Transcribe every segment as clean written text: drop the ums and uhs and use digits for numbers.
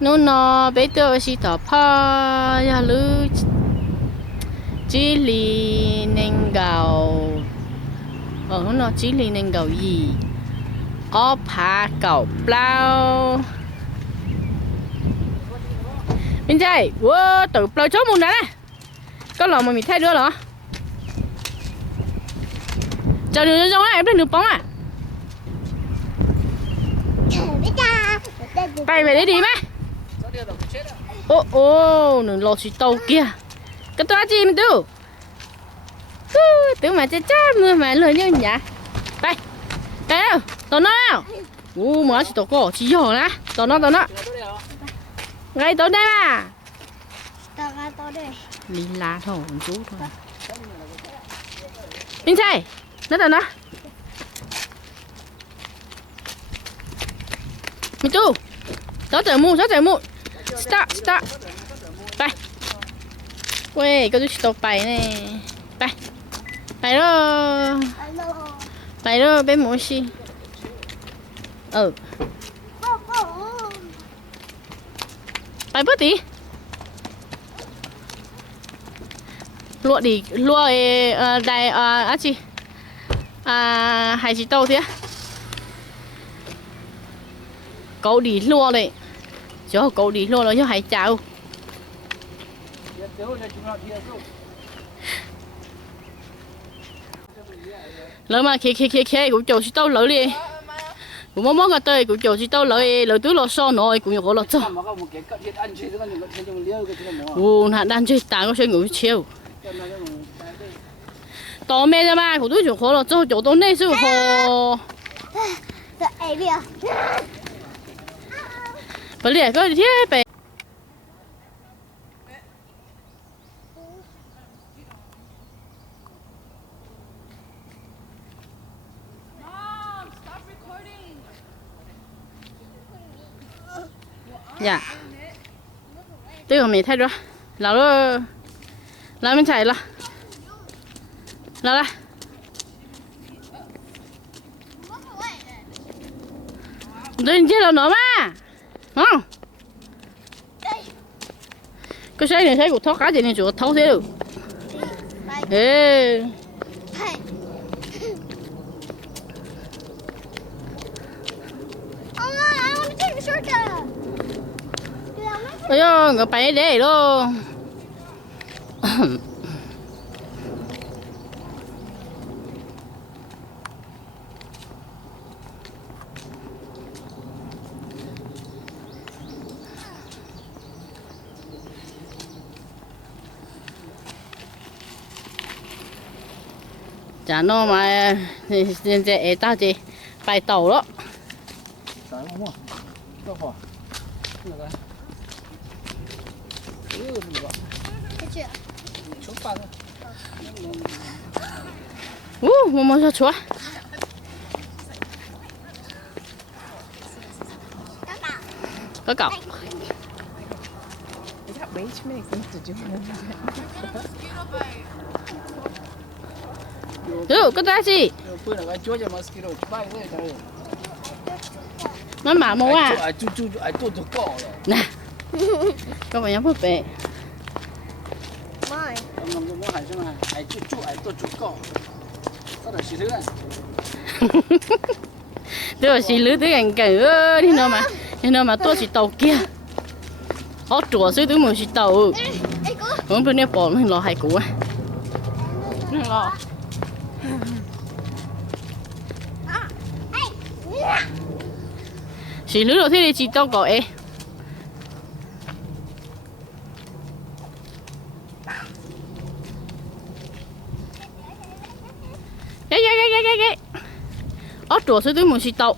nó bé tôi chỉ tỏ pa ya lư chỉ li nên gạo nó chỉ li nên gạo gì ó phá gạo bao bên trái wow tự bao chốt mùng đã có lò mà mình thay nữa hả chờ đừng trong em đừng bóng à bay về đấy đi má ô đừng lọt xì tàu kia cái toa gì mình tu tưởng mà chết mưa mà lời như nhá bay đâu tao nào mở xì tàu cổ chỉ nhỏ nè tao nó ngay tao đây mà tao đây đi lá thôi chú thôi bên trái nó tao nó mình tu gió trời mù stop bay quê có chút stop bay này bay đó bé mũi xi bay bớt tí lụa đây chị hay chị tàu thế cậu đi lúa đấy cho cậu đi lúa rồi cho hay chào lỡ mà khi cũng chỗ chị tàu lỡ đi cũng món cái tơi cũng chỗ chị tàu lỡ tứ lọ so nồi cũng có lọ cho hạt đan chơi tàng có chơi ngủ chiều tao mẹ ra mà cũng tôi chỗ khó lọ cho chỗ tôi này sư hồ bữa lẹ có thế bé dạ tôi còn mẹ thay rồi lão đó lão mình chạy là tôi chết rồi nữa mà không cái xe này của thoát cá gì này chủ thấu thế được ê ôi yo ngập bay để luôn chả nó mà thì tao chỉ bay tàu đó mua cho chúa có cậu cái đó gì nó mà mua à nè có phải nhắm phút về tôi chỉ lưới tới gần cỡ đi nó mà tôi chỉ tàu kia ó chùa xứ tới mình chỉ tàu không bên đây bỏ nó lò hay cũ á nó lò chỉ lưới đầu tiên thì chỉ tàu cỏ ấy cái ó chùa xứ tới mình chỉ tàu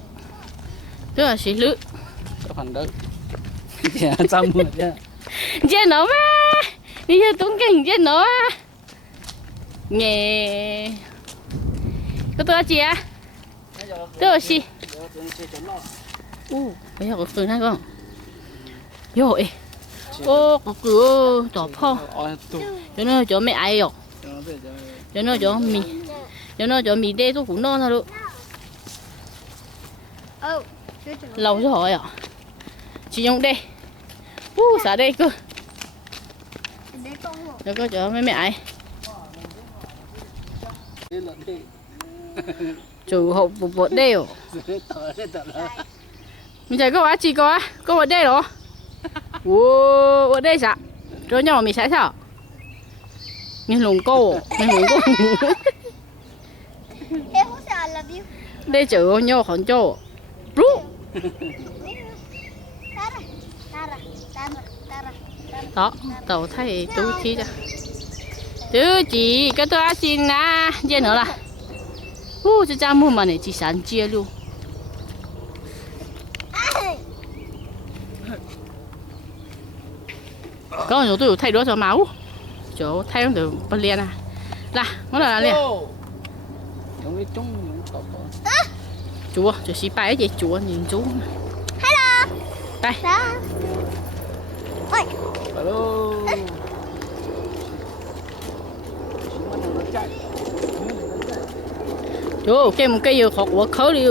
tức là chỉ lưới phần đó xong rồi chứ nó mà đi chơi tốn kinh chứ nó nghe có tôi chị à tôi chị bây giờ có phơi hay không rồi có cửa tỏ phong cho nó cho mẹ ai rồi cho nó cho mì đê tôi cũng non thôi luôn lâu rồi à chị dùng đây Xả đây cơ. Để con ngủ. Để có cho mấy mẹ ấy. Đây là đây. Chủ hộp bột đều. Đây là. Mình chạy có á chị có á. Có bột đây đó. Wow, bột đây sao? Rồi nhau mình sẽ sao? Mình lùng cô. Mình lùng cô. Em không sợ là view. Đây chữ nhau khẩn chỗ. Rú. Tara, tara, tara, tara. Đó, tàu thay túi chi cho. Chứ chị, cái tôi ăn xin à. Chia nữa là. Chứ cha mua mà này chỉ sáng chia luôn. Có nhiều tôi thay đổi cho máu. Chỗ thay không được bật liền à. Là, nó là liền. Giống cái chúng có. Chúa, chú xí bài gì chúa nhìn chú. Hello. Đây. Đó. Ôi. Hello. Chú, cái một cây dừa khóc quá khớ đi.